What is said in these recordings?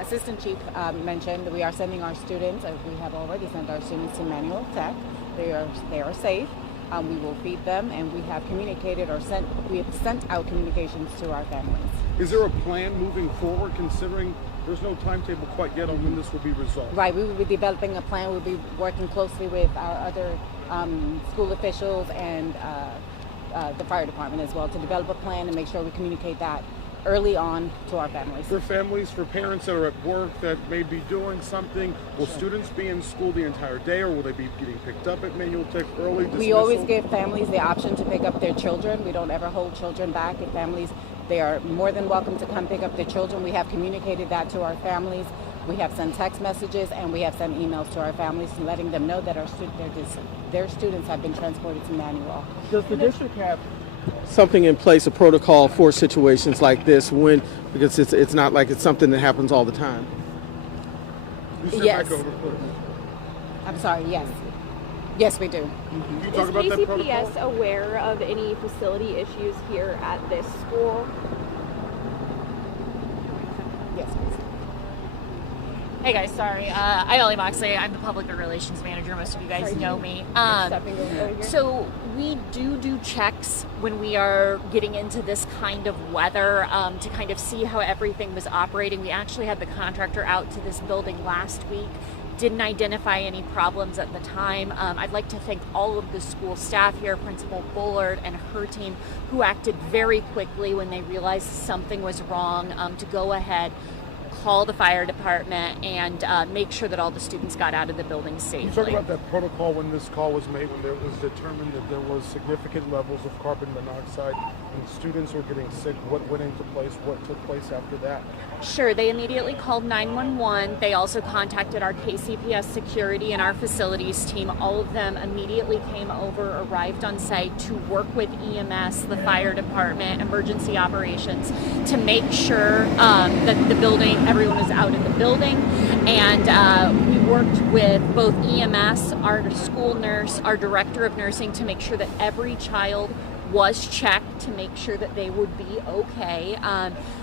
Assistant Chief mentioned, we are sending our students, as we have already sent our students to Manual Tech. They are safe. We will feed them, and we have sent out communications to our families. Is there a plan moving forward, considering there's no timetable quite yet on when this will be resolved? Right, we will be developing a plan. We'll be working closely with our other school officials and the fire department as well to develop a plan and make sure we communicate that early on to our families. For families, for parents that are at work that may be doing something, will students be in school the entire day, or will they be getting picked up at Manual Tech early? We always give families the option to pick up their children. We don't ever hold children back. If families, they are more than welcome to come pick up their children. We have communicated that to our families. We have sent text messages and we have sent emails to our families letting them know that their students have been transported to Manual. Does the district have something in place, a protocol for situations like this, because it's not like it's something that happens all the time? Yes. I'm sorry, yes. Yes, we do. Can you Is talk about that protocol? KCPS aware of any facility issues here at this school? Yes, please. Hey guys, sorry. Ayali Moxley. I'm the public relations manager. Most of you guys know me. Stepping over here. So we do checks when we are getting into this kind of weather to kind of see how everything was operating. We actually had the contractor out to this building last week. Didn't identify any problems at the time. I'd like to thank all of the school staff here, Principal Bullard and her team, who acted very quickly when they realized something was wrong to go ahead, call the fire department, and make sure that all the students got out of the building safely. You talk about that protocol when this call was made, when it was determined that there was significant levels of carbon monoxide and students were getting sick. What went into place? What took place after that? Sure, they immediately called 911. They also contacted our KCPS security and our facilities team. All of them immediately came over, arrived on site to work with EMS, the fire department, emergency operations, to make sure that the building, everyone was out in the building. And we worked with both EMS, our school nurse, our director of nursing to make sure that every child was checked to make sure that they would be okay.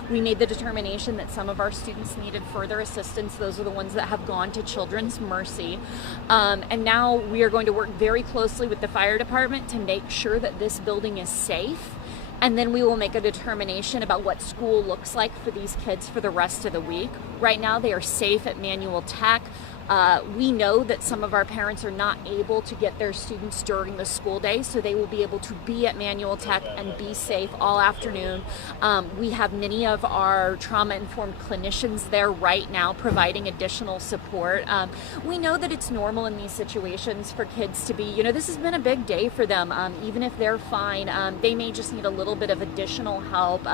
We made the determination that some of our students needed further assistance. Those are the ones that have gone to Children's Mercy. And now we are going to work very closely with the fire department to make sure that this building is safe. And then we will make a determination about what school looks like for these kids for the rest of the week. Right now they are safe at Manual Tech. We know that some of our parents are not able to get their students during the school day, so they will be able to be at Manual Tech and be safe all afternoon. We have many of our trauma-informed clinicians there right now providing additional support. We know that it's normal in these situations for kids to be, this has been a big day for them. Even if they're fine, they may just need a little bit of additional help.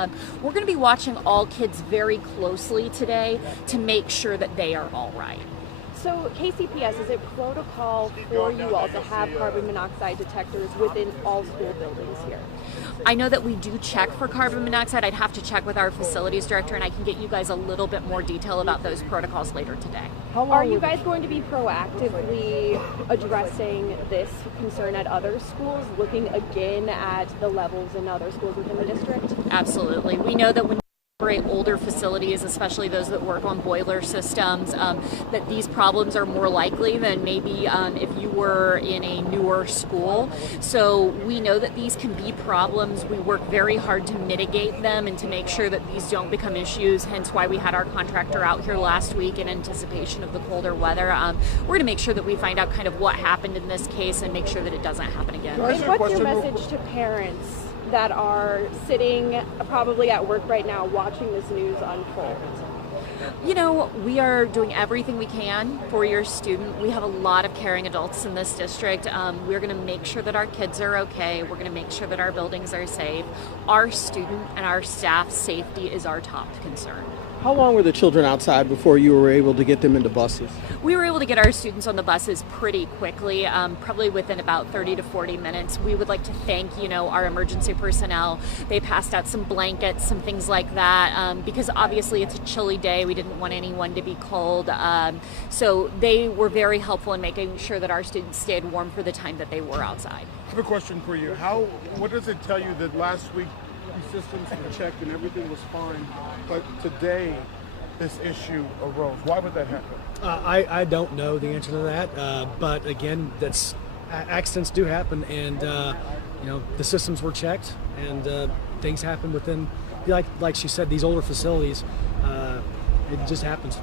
We're going to be watching all kids very closely today to make sure that they are all right. So KCPS, is it protocol for you all to have carbon monoxide detectors within all school buildings here? I know that we do check for carbon monoxide. I'd have to check with our facilities director, and I can get you guys a little bit more detail about those protocols later today. Are you guys going to be proactively addressing this concern at other schools, looking again at the levels in other schools within the district? Absolutely. We know that when older facilities, especially those that work on boiler systems, that these problems are more likely than maybe if you were in a newer school. So we know that these can be problems. We work very hard to mitigate them and to make sure that these don't become issues, hence why we had our contractor out here last week in anticipation of the colder weather. We're going to make sure that we find out kind of what happened in this case and make sure that it doesn't happen again. And what's your message to parents that are sitting probably at work right now watching this news unfold? We are doing everything we can for your student. We have a lot of caring adults in this district. We're going to make sure that our kids are okay. We're going to make sure that our buildings are safe. Our student and our staff safety is our top concern. How long were the children outside before you were able to get them into buses? We were able to get our students on the buses pretty quickly, probably within about 30 to 40 minutes. We would like to thank, our emergency personnel. They passed out some blankets, some things like that, because obviously it's a chilly day. We didn't want anyone to be cold. So they were very helpful in making sure that our students stayed warm for the time that they were outside. I have a question for you. What does it tell you that last week the systems were checked and everything was fine, but today this issue arose? Why would that happen? I don't know the answer to that, but again, accidents do happen, and the systems were checked, and things happen within, like she said, these older facilities. It just happens.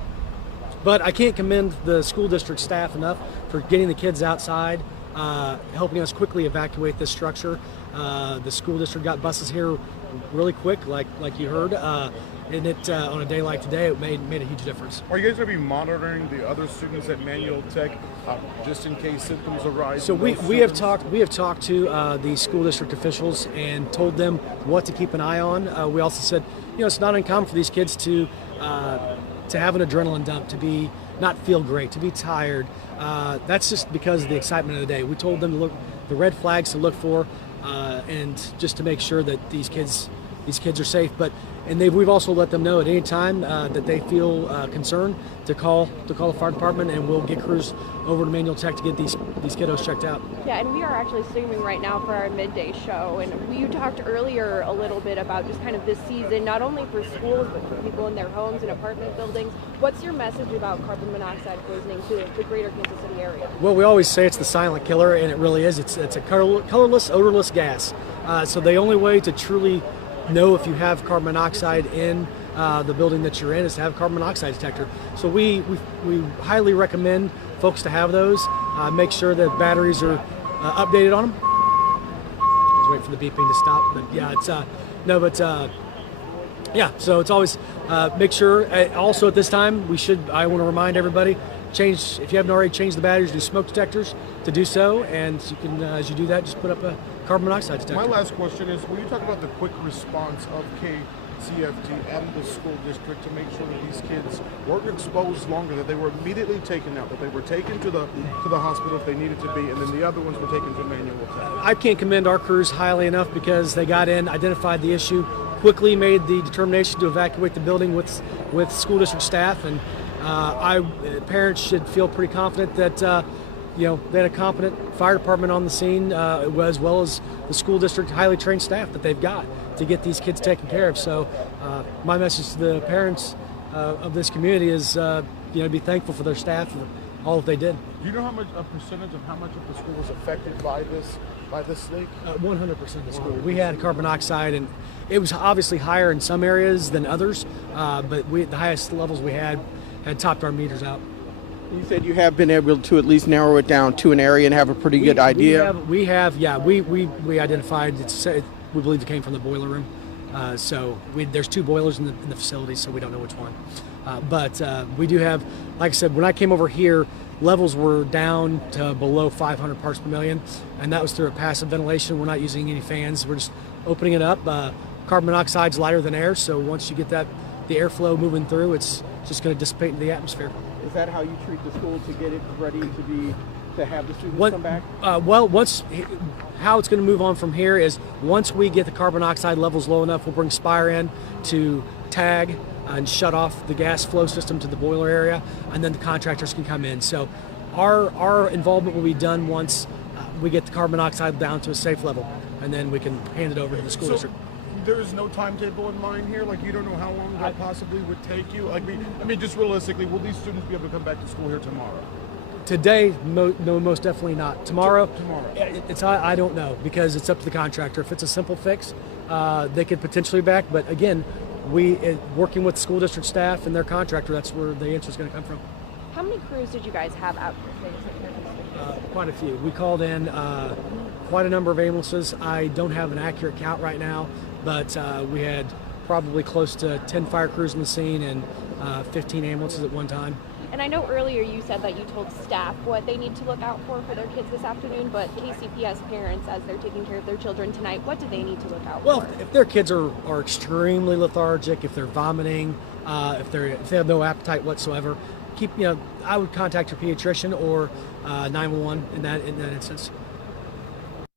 But I can't commend the school district staff enough for getting the kids outside, helping us quickly evacuate this structure. The school district got buses here really quick, like you heard. And it on a day like today, it made a huge difference. Are you guys going to be monitoring the other students at Manual Tech just in case symptoms arise? So we have talked to the school district officials and told them what to keep an eye on. We also said, it's not uncommon for these kids to have an adrenaline dump, to not feel great, to be tired. That's just because of the excitement of the day. We told them to look the red flags to look for, and just to make sure that these kids are safe. We've also let them know at any time that they feel concerned to call the fire department, and we'll get crews over to Manual Tech to get these kiddos checked out. Yeah, and we are actually streaming right now for our midday show. And you talked earlier a little bit about just kind of this season, not only for schools, but for people in their homes and apartment buildings. What's your message about carbon monoxide poisoning to the greater Kansas City area? Well, we always say it's the silent killer, and it really is. It's a colorless, odorless gas. So the only way to truly know if you have carbon monoxide in the building that you're in is to have a carbon monoxide detector. So we highly recommend folks to have those. Make sure that batteries are updated on them. I was waiting for the beeping to stop, but yeah, so it's always make sure. Also at this time, I want to remind everybody, if you haven't already changed the batteries to smoke detectors, to do so, and you can, as you do that, just put up a carbon monoxide detector. My last question is, will you talk about the quick response of KCFD and the school district to make sure that these kids weren't exposed longer, that they were immediately taken out, that they were taken to the hospital if they needed to be, and then the other ones were taken to Manual Tech? I can't commend our crews highly enough, because they got in, identified the issue, quickly made the determination to evacuate the building with school district staff, and parents should feel pretty confident that they had a competent fire department on the scene, as well as the school district highly trained staff that they've got to get these kids taken care of. So my message to the parents of this community is be thankful for their staff and all that they did. Do you know a percentage of how much of the school was affected by this leak? 100% of the school. We had carbon monoxide, and it was obviously higher in some areas than others, but the highest levels we had topped our meters out. You said you have been able to at least narrow it down to an area and have a pretty good idea. We identified. We believe it came from the boiler room. There's two boilers in the facility, so we don't know which one. But we do have, like I said, when I came over here, levels were down to below 500 parts per million, and that was through a passive ventilation. We're not using any fans. We're just opening it up. Carbon monoxide's lighter than air, so once you get the airflow moving through, it's just going to dissipate into the atmosphere. Is that how you treat the school to get it ready to have the students come back? How it's going to move on from here is, once we get the carbon monoxide levels low enough, we'll bring Spire in to tag and shut off the gas flow system to the boiler area, and then the contractors can come in. So our involvement will be done once we get the carbon monoxide down to a safe level, and then we can hand it over to the school district. There is no timetable in mind here? Like, you don't know how long that possibly would take you? Like, just realistically, will these students be able to come back to school here tomorrow? Today, no, most definitely not. Tomorrow, I don't know, because it's up to the contractor. If it's a simple fix, they could potentially back. But again, working with the school district staff and their contractor, that's where the answer is going to come from. How many crews did you guys have out today to take care of this? Quite a few. We called in quite a number of ambulances. I don't have an accurate count right now, but we had probably close to 10 fire crews on the scene and 15 ambulances at one time. And I know earlier you said that you told staff what they need to look out for their kids this afternoon, but KCPS parents, as they're taking care of their children tonight, what do they need to look out for? Well, if their kids are extremely lethargic, if they're vomiting, if they have no appetite whatsoever, I would contact your pediatrician or 911 in that instance.